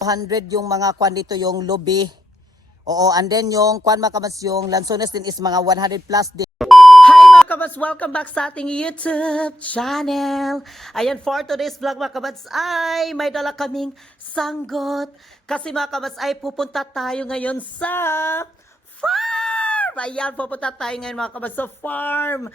200 yung mga kwan dito, yung lubi. Oo, and then yung kwan mga kamads, yung lansones din is mga 100 plus din. Hi mga kamads! Welcome back sa ating YouTube channel. Ayan, for today's vlog mga kamads ay may dala kaming sanggot. Kasi mga kamads ay pupunta tayo ngayon sa farm! Ayan, pupunta tayo ngayon mga kamads sa farm.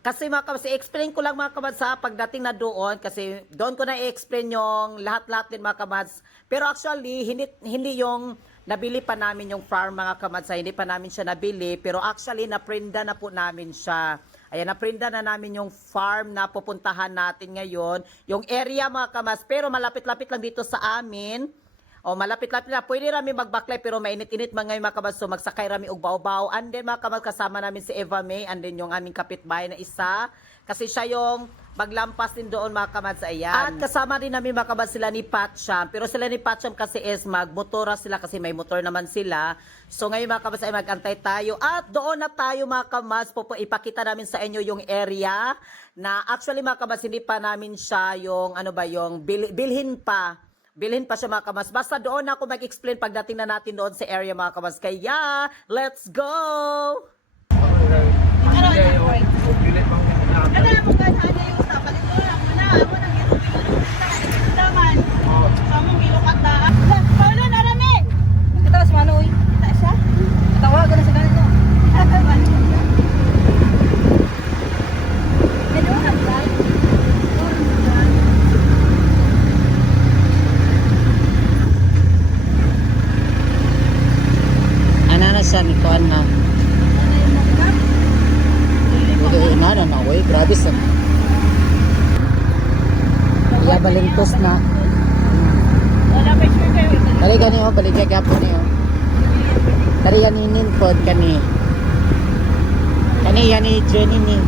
Kasi mga kamads, i-explain ko lang mga kamads sa pagdating na doon. Kasi doon ko na i-explain yung lahat-lahat din mga kamads. Pero actually, hindi yung nabili pa namin yung farm mga kamads. Hindi pa namin siya nabili. Pero actually, naprinda na po namin siya. Ayan, naprinda na namin yung farm na pupuntahan natin ngayon. Yung area mga kamads. Pero malapit-lapit lang dito sa amin. O malapit-lapit na, pwede rami magbaklay pero mainit-init mga kamads, so magsakay rami og baw-baw. And then mga kamads, kasama namin si Eva May, and then yung aming kapitbahay na isa. Kasi siya yung maglampas din doon mga kamads, ayan. At kasama din namin mga kamads sila ni Patcham. Pero sila ni Patcham kasi is magmotora sila kasi may motor naman sila. So ngayon mga kamads ay magantay tayo. At doon na tayo mga kamads, ipakita namin sa inyo yung area na actually mga kamads, hindi pa namin siya yung ano ba yung bilhin pa. Bilhin pa siya mga kamas. Basta doon ako mag-explain pagdating na natin doon sa area mga kamas. Kaya, let's go! Siya ni Kuan na. Hindi na way, grabe sa. Iya balintos na. Wala pa sure kayo. Dali gani oh, balik gapon niyo. Dali ganinin pod kani. Kani yani Jenny ni.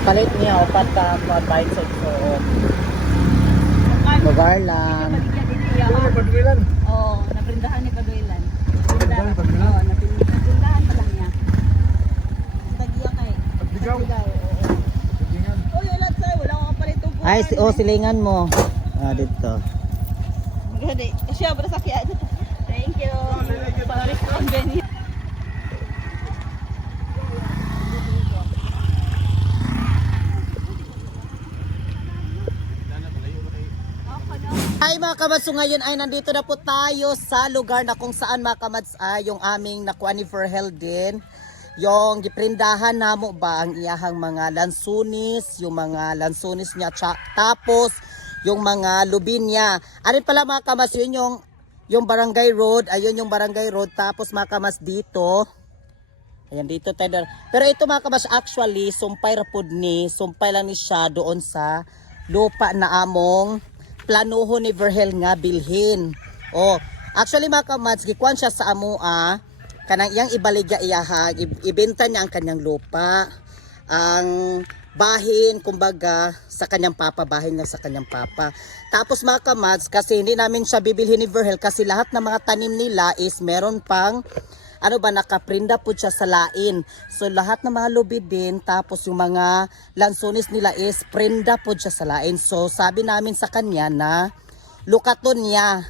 Ipalit niya opat ka bite sa so. Lugar lang. Paduilan. Oo, naprindahan ni Paduilan. Naprindahan pa lang niya. Tagiya kay. Pagbigaw. Oh, yung lahat sa'yo. Wala akong palitong buwan. Ay, silingan mo. Ah, dito. Gadi. Siya, para sa kiyad. Thank you. Paris convenient. Ay mga kamads, so ngayon ay nandito na po tayo sa lugar na kung saan mga kamads ay yung aming nakuha ni Ferhel din. Yung giprindahan na mo ba ang iyahang mga lansunis, yung mga lansunis niya, tapos yung mga lubin niya. Arin pala mga kamads, yun yung barangay road, ayun yung barangay road, tapos mga kamads dito. Ayan dito tayo. Pero ito mga kamads actually, sumpay rapod ni, sumpay lang ni siya doon sa lupa na among planuho ni Verhel nga bilhin. Oh, actually mga kamads, gikuan siya sa amua, kanang iyang ibaligya iyaha, ibenta niya ang kanyang lupa, ang bahin, kumbaga, sa kanyang papa, bahin niya sa kanyang papa. Tapos mga kamads, kasi hindi namin siya bibilhin ni Verhel kasi lahat ng mga tanim nila is meron pang ano ba, nakaprinda po siya sa lain. So lahat ng mga lubi din, tapos yung mga lansones nila is prinda po siya sa lain. So sabi namin sa kanya na lukaton niya.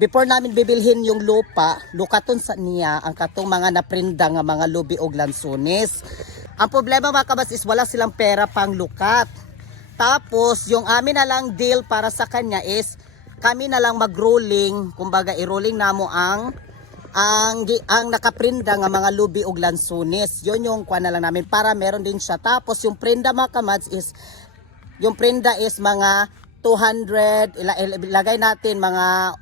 Before namin bibilhin yung lupa, lukaton sa niya ang katong mga naprinda nga mga lubi o lansones. Ang problema mga kabas is wala silang pera pang lukat. Tapos yung amin na lang deal para sa kanya is kami na lang mag-rolling, kumbaga i-rolling namo ang nakaprinda nga mga lubi og lansunis. Yun yung kuha na lang namin para meron din siya. Tapos yung prinda mga kamads is, yung prinda is mga 200, ilagay natin mga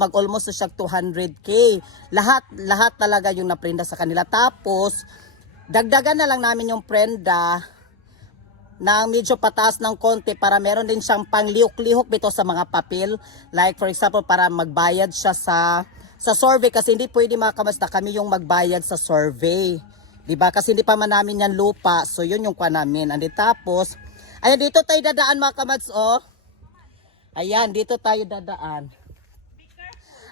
mag-almost siya 200k. Lahat talaga yung naprinda sa kanila. Tapos, dagdagan na lang namin yung prenda na medyo pataas ng konti para meron din siyang panglihok-lihok dito sa mga papel. Like for example, para magbayad siya sa survey kasi hindi pwede mga kamads na kami yung magbayad sa survey. Diba? Kasi hindi pa man namin yan lupa. So yun yung kwa namin. And tapos, ayan dito tayo dadaan mga kamads oh. Ayan, dito tayo dadaan.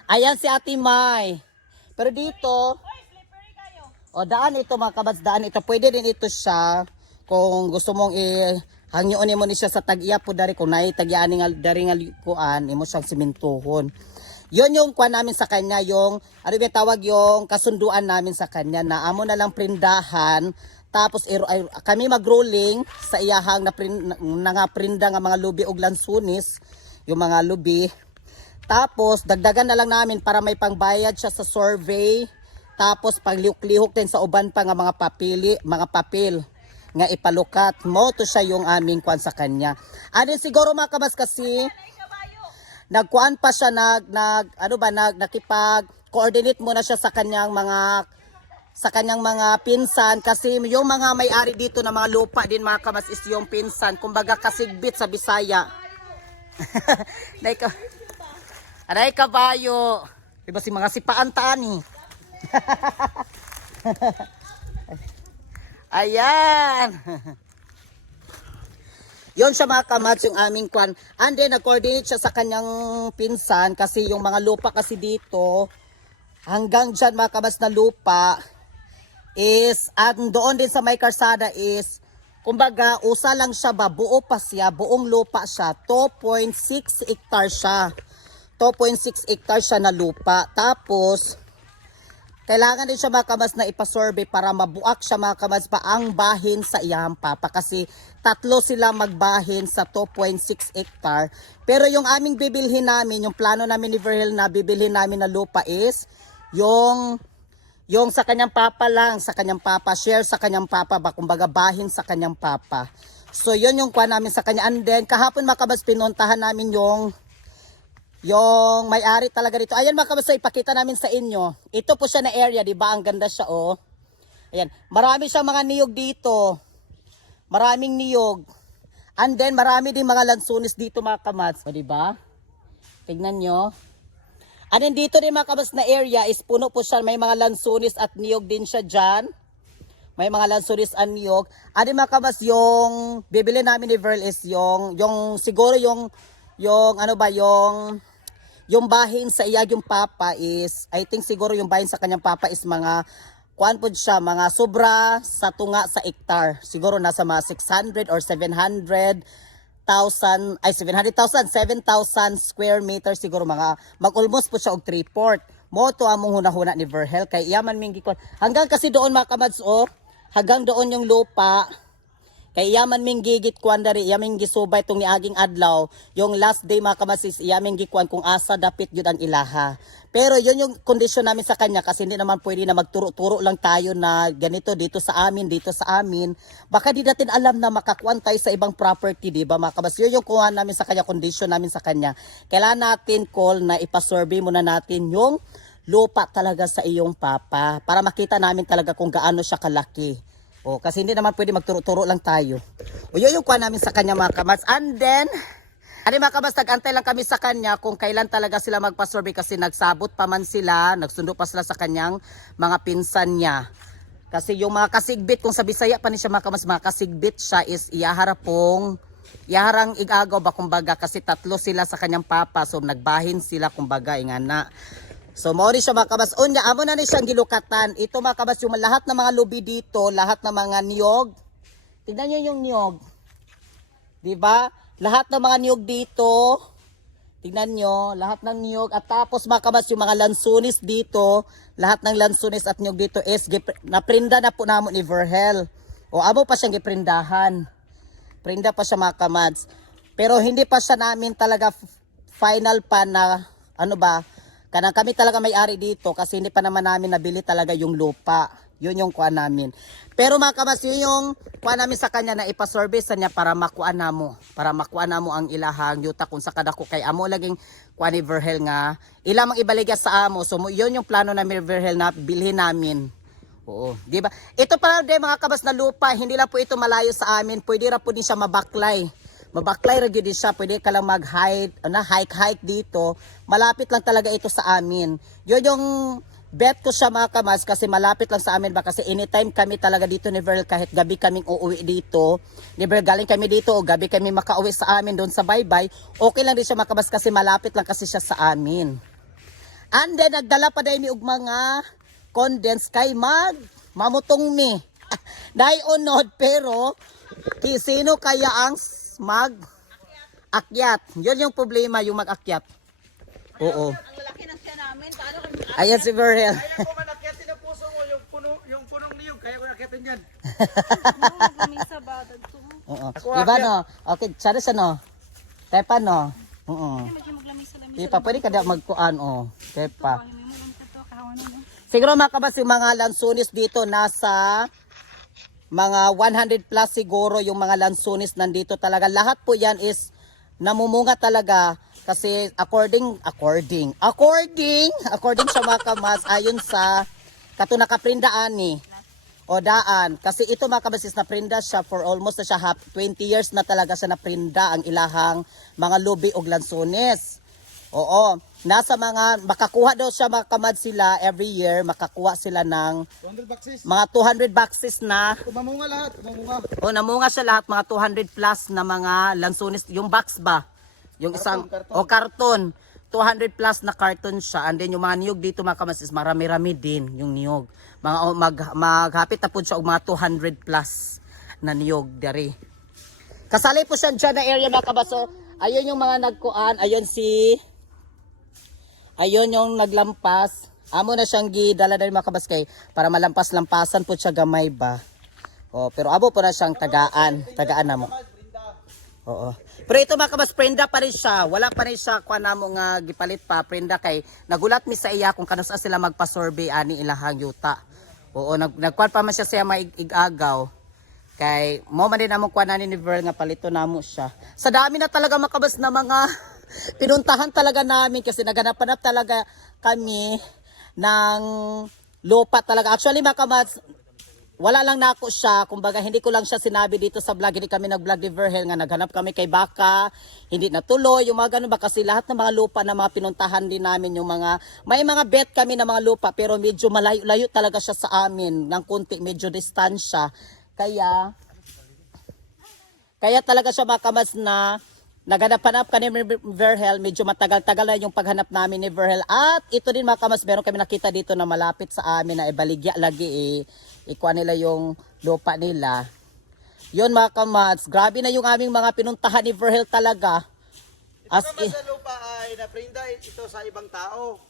Ayan si Ate May. Pero dito, o daan ito mga kamads, daan ito. Pwede din ito siya kung gusto mong Hangyoon mo ni siya sa tag-iya po dari kung naay tag-iya nga dari nga kuan imo siyang simentohon. Yon yung kuan namin sa kanya, yung ano ba tawag yung kasunduan namin sa kanya na amo na lang prindahan tapos kami mag-rolling sa iyahang na nga prinda nga mga lubi og lansunis, yung mga lubi. Tapos dagdagan na lang namin para may pangbayad siya sa survey. Tapos paglihok-lihok din sa uban pa nga mga papel nga ipalukat mo to siya yung aming kuan sa kanya. Adin siguro mga kabas kasi nagkuan pa siya nakipag-coordinate muna siya sa kanyang mga pinsan kasi yung mga may-ari dito na mga lupa din mga kabas is yung pinsan, kumbaga kasigbit sa Bisaya. Aray kabayo. Diba si mga sipaan tani. Ayan. Yon siya mga kamats yung aming kwan. And then nag-coordinate siya sa kanyang pinsan kasi yung mga lupa kasi dito hanggang dyan mga kamats na lupa is at doon din sa may karsada is kumbaga usa lang siya ba, buo pa siya, buong lupa siya, 2.6 hectares siya. 2.6 hectares siya na lupa. Tapos kailangan din siya mga kamas na ipasurvey para mabuak siya mga kamas pa ang bahin sa iyang papa kasi tatlo sila magbahin sa 2.6 hectare. Pero yung aming bibilhin namin, yung plano namin ni Verhel na bibilhin namin na lupa is yung sa kanyang papa lang, sa kanyang papa, share sa kanyang papa ba, kumbaga bahin sa kanyang papa. So yun yung kuha namin sa kanya. And then kahapon mga kamas pinuntahan namin yung may-ari talaga dito. Ayan mga kabasa, ipakita namin sa inyo. Ito po siya na area, di ba? Ang ganda siya, oh. Ayan, marami siyang mga niyog dito. Maraming niyog. And then, marami din mga lansunis dito mga kamats. O, di ba? Tignan nyo. And then, dito din mga kamats na area is puno po siya. May mga lansunis at niyog din siya dyan. May mga lansunis at niyog. And then mga kamats, yung bibili namin ni Verl is siguro yung yung bahin sa yung papa is, I think siguro yung bahin sa kanyang papa is mga, kuan po siya, mga sobra sa tunga sa hektar. Siguro nasa mga 600 or 700,000 square meters siguro mga, mag-almost po siya og 3/4. Moto among hunahuna ni Verhel, kay iyaman ming gikon. Hanggang kasi doon mga kamads, hanggang doon yung lupa, kay yaman ming gigit kuan dari yaming gisubay tong niaging adlaw yung last day mga kamasis yaming gikuan kung asa dapit yun ang ilaha. Pero yun yung kondisyon namin sa kanya kasi hindi naman pwede na magturo-turo lang tayo na ganito dito sa amin. Baka di natin alam na makakuan tayo sa ibang property, di ba mga kamasis? Yun yung kuha namin sa kanya, kondisyon namin sa kanya. Kailangan natin call na ipasurvey muna natin yung lupa talaga sa iyong papa para makita namin talaga kung gaano siya kalaki. Kasi hindi naman pwede magturo-turo lang tayo. Yun yung kuha namin sa kanya mga kamats. And then, mga kamats, nag-antay lang kami sa kanya kung kailan talaga sila magpa-survey kasi nagsabot pa man sila, nagsundo pa sila sa kanyang mga pinsan niya. Kasi yung mga kasigbit, kung sa Bisaya pa ni siya mga kamats, mga kasigbit siya is iyaharang igagaw ba kumbaga kasi tatlo sila sa kanyang papa. So nagbahin sila kumbaga ingana. So mao ni siya mga kabas. Unya amo na ni siyang gilukatan. Ito mga kabas yung lahat ng mga lubi dito, lahat ng mga niyog. Tingnan niyo yung niyog. 'Di ba? Lahat ng mga niyog dito. Tingnan niyo, lahat ng niyog at tapos mga kabas yung mga lansunis dito, lahat ng lansunis at niyog dito is naprinda na po namo ni Verhel. Amo pa siyang giprindahan. Prinda pa siya mga kamads. Pero hindi pa siya namin talaga final pa na kanang kami talaga may-ari dito kasi hindi pa naman namin nabili talaga yung lupa. Yun yung kuha namin. Pero mga kabas, yun yung kuha namin sa kanya na ipasurvey sa niya para makuha namo. Para makuha namo ang ilahang yuta kung sa kadako kay amo laging kuha ni Verhel nga. Ilamang ibaligya sa amo. So yun yung plano namin ni Verhel na bilhin namin. Oo, di ba? Ito pala din mga kabas na lupa, hindi lang po ito malayo sa amin. Pwede ra po din siya mabaklay. Mabaklay ra gyud siya, pwede ka lang hike dito. Malapit lang talaga ito sa amin. Yun yung bet ko siya mga kamas kasi malapit lang sa amin ba kasi anytime kami talaga dito ni Verl kahit gabi kaming uuwi dito. Ni Verl galing kami dito o gabi kami makauwi sa amin doon sa baybay. Okay lang din siya mga kamas kasi malapit lang kasi siya sa amin. And then nagdala pa din mi og mga condense kay mamutong mi. Dai unod pero Sino kaya ang mag-akyat? Yun yung problema, yung mag-akyat. Oo. Ang lalaki ng siya namin. Paano kami Ayan si Verhel. Kaya ko man nakyatin ang puso mo, yung punong niyog, kaya ko nakyatin yan. magmisa ba? Dagto mo. Oo. Ako Iba akyat. no? Okay, sana sa no? Tepa no? Oo. Maglamisa-lamisa. Ipa, pwede ka na magkuan o. Tepa. May mo lang ito. Kahawan mo. Siguro mga kabas yung mga lansunis dito nasa mga 100 plus siguro yung mga lansunis nandito talaga. Lahat po yan is namumunga talaga kasi according sa mga kamas ayon sa kato nakaprindaan ni o daan kasi ito mga kabas is naprinda siya for almost na siya 20 years na talaga siya naprinda ang ilahang mga lubi o lansunis. Oo, nasa mga makakuha daw siya mga kamad sila every year makakuha sila ng 200 boxes. mga 200 boxes na Kumamunga lahat, kumamunga. o namunga siya lahat mga 200 plus na mga lansunis yung box ba yung isang Karton. o karton 200 plus na karton siya and then yung mga niyog dito mga kamasis marami-rami din yung niyog mga maghapit na po siya og mga 200 plus na niyog dari kasali po siya dyan na area mga kabaso ayun yung mga nagkuan ayun yung naglampas amo na siyang gidala dali mga kabaskay para malampas-lampasan po siya gamay ba oh pero abo po na siyang tagaan na mo. Oo. Pero ito mga kabas, prenda pa rin siya. Wala pa rin siya kuha na mo nga gipalit pa. Prenda kay nagulat mi sa iya kung kanusa sila magpa-survey ani ilahang yuta. Oo, nagkuha pa man siya siya maigagaw. Kay mo man din namong kuha na ni Verl nga palito namo siya. Sa dami na talaga mga kabas na mga pinuntahan talaga namin kasi naghanap-hanap talaga kami ng lupa talaga. Actually mga kabas, wala lang na ako siya, kumbaga hindi ko lang siya sinabi dito sa vlog, hindi kami nag-vlog ni Verhel nga naghanap kami kay Baka, hindi natuloy, yung mga ganun ba kasi lahat ng mga lupa na mga pinuntahan din namin yung mga, may mga bet kami na mga lupa pero medyo malayo-layo talaga siya sa amin, ng kunti, medyo distansya, kaya talaga siya makamas na naghanap-hanap ka ni Verhel, medyo matagal-tagal na yung paghanap namin ni Verhel. At ito din mga kamas, meron kami nakita dito na malapit sa amin na ibaligya lagi ikuha nila yung lupa nila. Yun mga kamas, grabe na yung aming mga pinuntahan ni Verhel talaga. As Ito sa lupa ay naprinda ito sa ibang tao.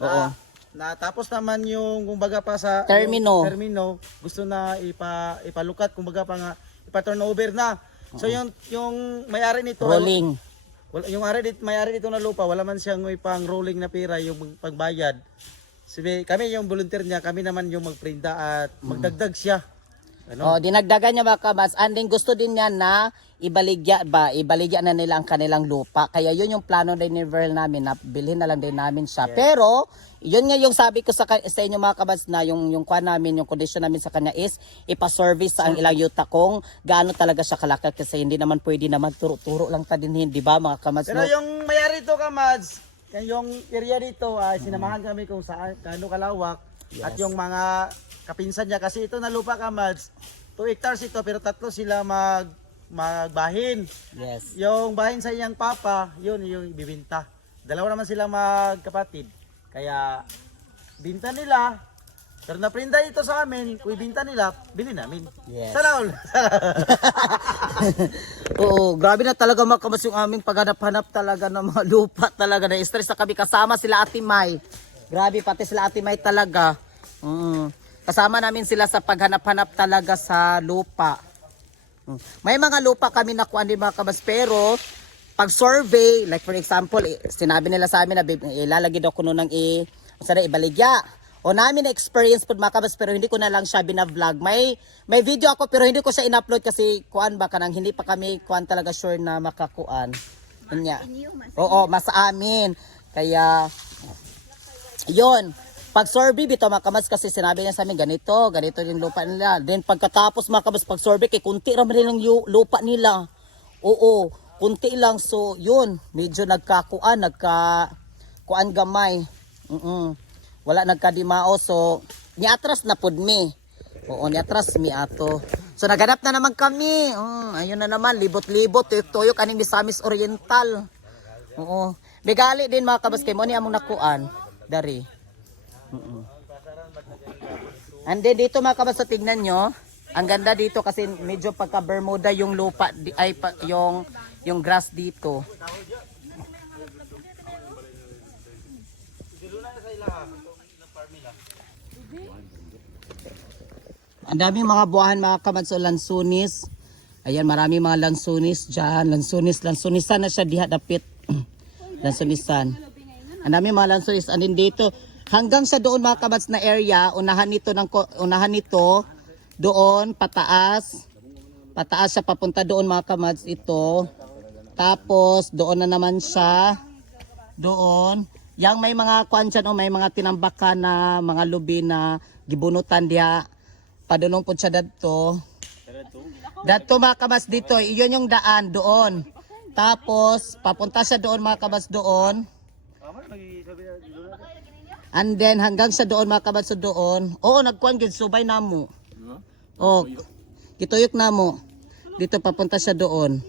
Oo. Na tapos naman yung kumbaga pa sa Termino. yung termino gusto na ipalukat kumbaga pa nga ipa-turnover na. So yung may-ari nito rolling. yung may-ari dito na lupa wala man siyang pang rolling na pera yung pagbayad. Sabi kami yung volunteer niya, kami naman yung magprinda at magdagdag siya. Ano? Oh, dinagdagan niya mga kamas. Anding gusto din niya na ibaligya na nila ang kanilang lupa. Kaya yun yung plano din ni Verhel namin na bilhin na lang din namin siya. Pero yun nga yung sabi ko sa inyo mga kamas na yung kuha namin, yung condition namin sa kanya is ipa-service sa ang ilang yuta kung gaano talaga siya kalaki kasi hindi naman pwede naman turo-turo lang ta din, di ba mga kamas? Pero No? yung may-ari dito Kamads, yung area dito sinamahan kami kung saan kaano kalawak at yung mga kapinsan niya kasi ito na lupa Kamads 2 hectares ito pero tatlo sila magbahin. Yes. Yung bahin sa iyang papa, yun yung ibibinta. Dalawa naman sila magkapatid. Kaya binta nila. Pero naprinda ito sa amin, kung ibinta nila, bili namin. Yes. Sana all. Oo, grabe na talaga mga kamas yung aming paghanap-hanap talaga ng mga lupa talaga. Na-stress na kami kasama sila Ate May. Grabe, pati sila Ate May talaga. Kasama namin sila sa paghanap-hanap talaga sa lupa. May mga lupa kami nakuha din mga kamas pero pag survey, like for example, sinabi nila sa amin na ilalagay daw ko nun ng ibaligya. O namin na experience po mga kabas pero hindi ko na lang siya bina-vlog. May video ako pero hindi ko siya in-upload kasi kuan ba kanang hindi pa kami kuan talaga sure na makakuan. Kanya. Oo, mas sa amin. Kaya yon. Pag survey bitaw mga kabas kasi sinabi niya sa amin ganito yung lupa nila. Then pagkatapos mga kabas pag survey kay kunti ra man yung lupa nila. Oo, kunti lang so yun, medyo kuan gamay. Wala nagkadimao so niatras na pud mi. Oo, niatras mi ato. So naganap na naman kami. Ayun na naman libot-libot tuyo kaning Misamis Oriental. Oo. Bigali din mga kabas kay mo ni among nakuan dari. And then dito mga kabas so tignan nyo. Ang ganda dito kasi medyo pagka Bermuda yung lupa yung grass dito. Ang daming mga buwahan mga kamads o lansunis. Ayan, maraming mga lansunis dyan. Lansunisan na siya diha dapit. Lansunisan. Ang daming mga lansunis. Andin dito. Hanggang sa doon mga kamads na area, unahan nito doon pataas. Pataas siya papunta doon mga kamads ito. Tapos doon na naman siya. Doon. Yang may mga kuan dyan o may mga tinambakan na mga lubi na gibunutan diha. Padulong po siya dadto. Dadto mga kamads dito. Iyon yung daan doon. Tapos papunta siya doon mga kamads doon. And then hanggang sa doon mga kamads doon. Oo, nagkuan gyud subay namo. Oh, gituyok namo. Dito papunta siya doon.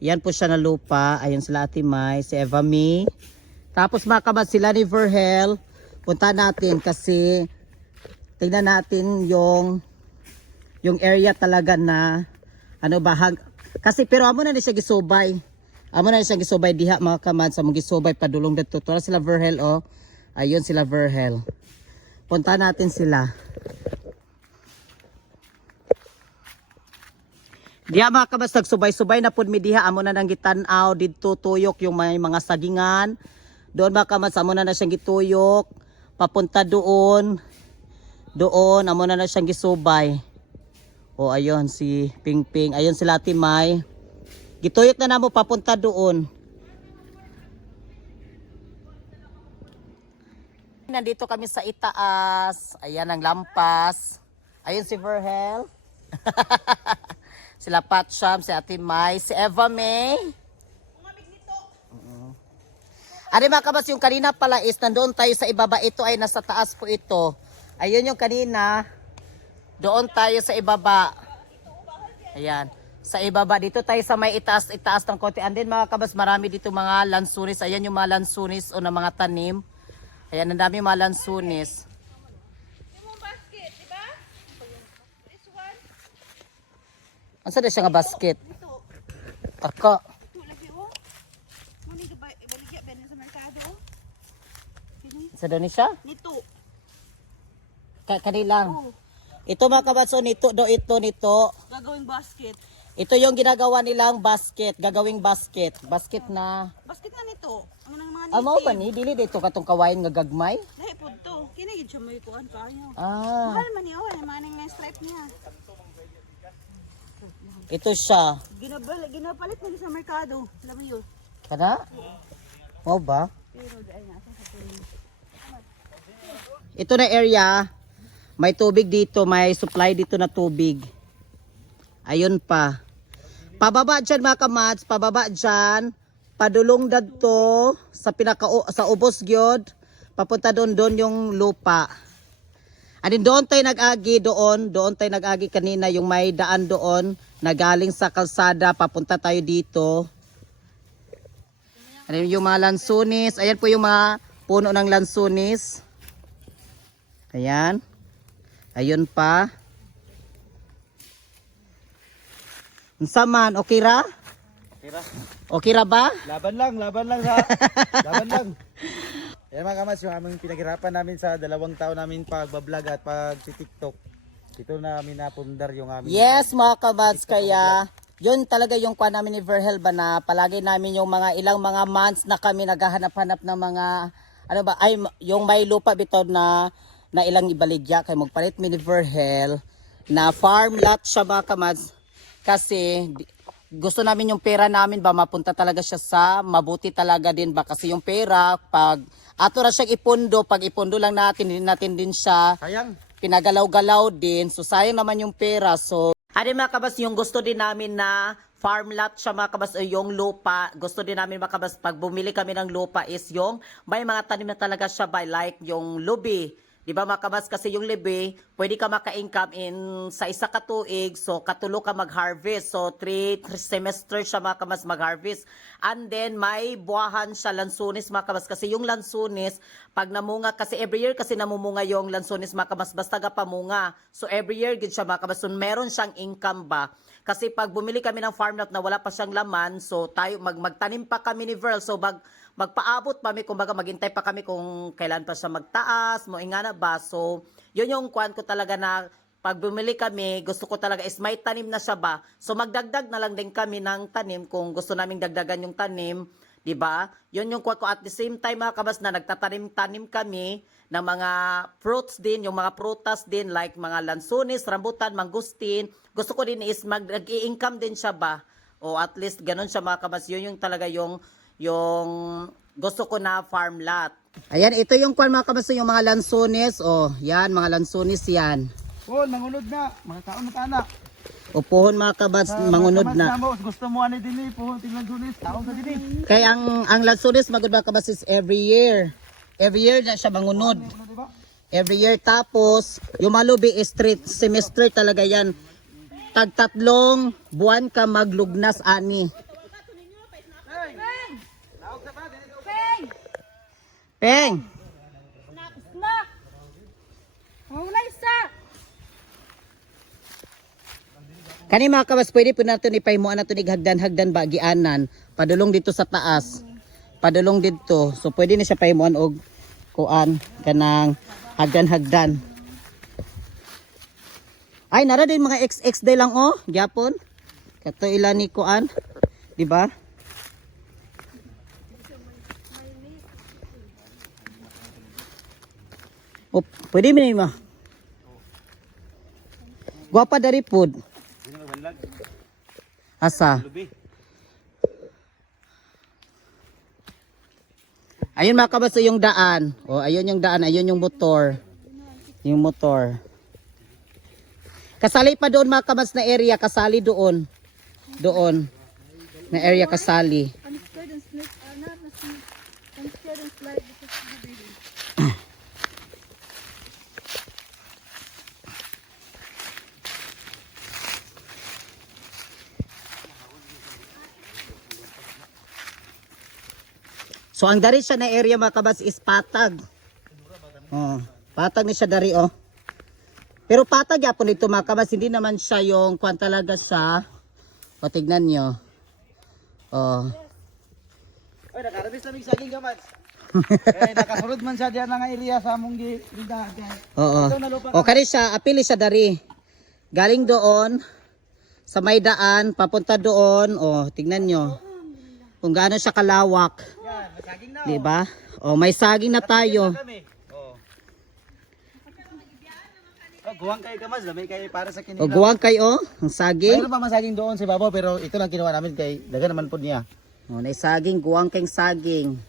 Yan po siya na lupa. Ayun sila Ate May, si Eva May. Tapos mga kamads sila ni Verhel. Punta natin kasi tingnan natin yung area talaga na ano ba kasi pero amo na ni siya gisubay. Amo na ni siya gisubay diha mga kamads, amo gisubay padulong dito. Tora sila Verhel oh. Ayun sila Verhel. Punta natin sila. Diha mga kamads nagsubay-subay na pud mi diha amo na nang gitan-aw didto tuyok yung may mga sagingan. Doon mga kamads amo na siyang gituyok. Papunta doon. Doon amo na siyang gisubay. O ayun si Pingping, ayun sila Ate May. Gituyok na namo papunta doon. Nandito kami sa itaas. Ayan ang lampas. Ayun si Verhel. Sila Patsham, si Ate May, si Eva May. Ari mga kabas, yung kanina pala is nandoon tayo sa ibaba. Ito ay nasa taas po ito. Ayun yung kanina. Doon tayo sa ibaba. Ayan. Sa ibaba. Dito tayo sa may itaas ng konti. And then mga kabas, marami dito mga lansunis. Ayan yung mga lansunis o na mga tanim. Ayan, ang dami mga lansunis. Yung basket, di ba? This one. Ang sada siya nga basket? Ito. Taka. Ito lagi oh. Muni ibaligya ben sa merkado oh. Kini Sada ni siya? nito. Kanilang. Oh, Ito mga kabatso, nito. gagawing basket. Ito yung ginagawa nilang basket. Gagawing basket. Basket na. Basket na nito. Ang nang mga Amo ba ni? Dili dito katong kawain nga gagmay? Dahil po to. Kinigid siya mo ikuan kayo. Ah. Mahal man niya. Wala maning may stripe niya. Ito siya. Ginapalit na sa merkado. Alam mo yun. Kana? Mo ba? Pero dahil nasa sa tuloy. Ito na area. May tubig dito. May supply dito na tubig. Ayun pa. Pababa dyan mga kamats. Pababa dyan. Padulong dadto sa sa ubos gyud. Papunta doon yung lupa. Andin doon tayo nag-agi doon tayo nag-agi kanina yung may daan doon na galing sa kalsada papunta tayo dito. Ano yung mga lansunis, ayan po yung mga puno ng lansunis. Ayan. Ayun pa. Unsa man, okay ra? Okay ra ba? Laban lang sa laban lang. Yan mga kamas, yung aming pinaghirapan namin sa 2 taon namin pagbablog at pag-tiktok. Ito na namin napundar yung aming Yes mga kabads, kaya yun talaga yung kwa namin ni Verhel ba na palagi namin yung mga ilang mga months na kami naghahanap-hanap ng mga ano ba ay yung may lupa bitaw na ilang ibaligya kay magpalit mi ni Verhel na farm lot siya mga kabads kasi gusto namin yung pera namin ba mapunta talaga siya sa mabuti talaga din ba kasi yung pera pag ato ra siyang ipundo pag ipundo lang natin hindi natin din siya sayang. pinagalaw-galaw din. So sayang naman yung pera. So ano mga kabas, yung gusto din namin na farm lot siya mga kabas, yung lupa. Gusto din namin mga kabas, pag bumili kami ng lupa is yung may mga tanim na talaga siya by like yung lubi. Di ba mga kabas, kasi yung lubi, pwede ka maka-income in sa isa ka tuig, so katulo ka mag-harvest. So 3 semester siya mga kamas mag-harvest. And then may buwahan siya lansunis mga kamas, kasi yung lansunis pag namunga, kasi every year kasi namumunga yung lansunis mga kamas, basta ga pamunga. So every year gid siya mga kamas, so meron siyang income ba. Kasi pag bumili kami ng farm lot na wala pa siyang laman, so tayo magtanim pa kami ni Verl, so magpaabot pa kami, kumbaga maghintay pa kami kung kailan pa siya magtaas, mo ingana ba. So yun yung kwan ko talaga na pag bumili kami, gusto ko talaga is may tanim na siya ba. So magdagdag na lang din kami ng tanim kung gusto naming dagdagan yung tanim, 'di ba? Yun yung kwan ko. At the same time mga kabas na nagtatanim-tanim kami ng mga fruits din, yung mga prutas din like mga lansunis, rambutan, mangustin. Gusto ko din is mag-i-income din siya ba. O at least ganun siya mga kabas. Yun yung talaga yung gusto ko na farm lot. Ayan, ito yung kwan mga kabas, yung mga lansunis. O, yan, mga lansunis yan. Oh, nangunod na. Mga taon na tanak. Upuhon mga kabats, mangunod na. Gusto mo ani dinhi po tingnan dunis. Taon sa dinhi. Kaya ang lansunis magud mga kabats is every year. Every year na siya mangunod. Every year. Tapos, yung malubi is 3 semester talaga yan. Tag 3 buwan ka maglugnas ani. Peng! Snack! Oh, nice sa! Kani mga kabas, pwede po natin ipaimuan natin hagdan-hagdan ba, gianan. Padulong dito sa taas. Padulong dito. So pwede na siya paimuan og kuan, kanang hagdan-hagdan. Ay, nara din mga XX day lang oh, gyapon. Kato ilan ni kuan, di ba? Oh, pwede mo na. Guwapa dari pod. Asa? Ayun mga kabas, yung daan. O, ayun yung daan, ayun yung motor. Yung motor. Kasali pa doon mga kabas na area, kasali doon. Doon. Na area kasali. I'm scared and snake. I'm scared and slide because of the baby. So ang dari siya na area mga kabas is patag. Oh, patag ni siya dari oh. Pero patag yapon dito mga kabas, hindi naman siya yung kwan talaga siya. O tignan nyo. Oh. Oy, nakarabis na mig saging gamad. Kaya nakasurod man siya diyan nga area sa among gindahan. Oo. O kani siya, apili siya dari. Galing doon sa may daan, papunta doon. O, tignan nyo. Kung gaano siya kalawak. Yan, saging na. 'Di ba? O, may saging na tayo. Oh. Oh, guwang kay kamas, lamay kay para sa O kinila. guwang kayo, ang saging. Mayroon pa masaging doon si Babaw pero ito lang kinuha namin kay daga naman po niya. O, may saging, guwang kayong saging.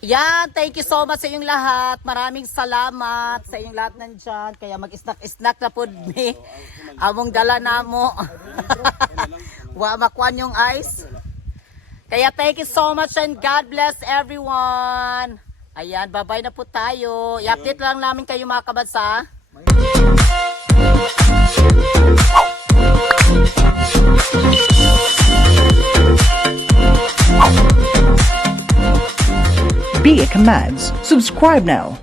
Yan, thank you so much sa inyong lahat. Maraming salamat sa inyong lahat nandyan. Kaya mag-snack na po ni among dala na mo. Wa makuan yung ice. Kaya thank you so much and God bless everyone. Ayan, bye-bye na po tayo. I-update lang namin kayo mga kabadsa. Be a Commands. Subscribe now.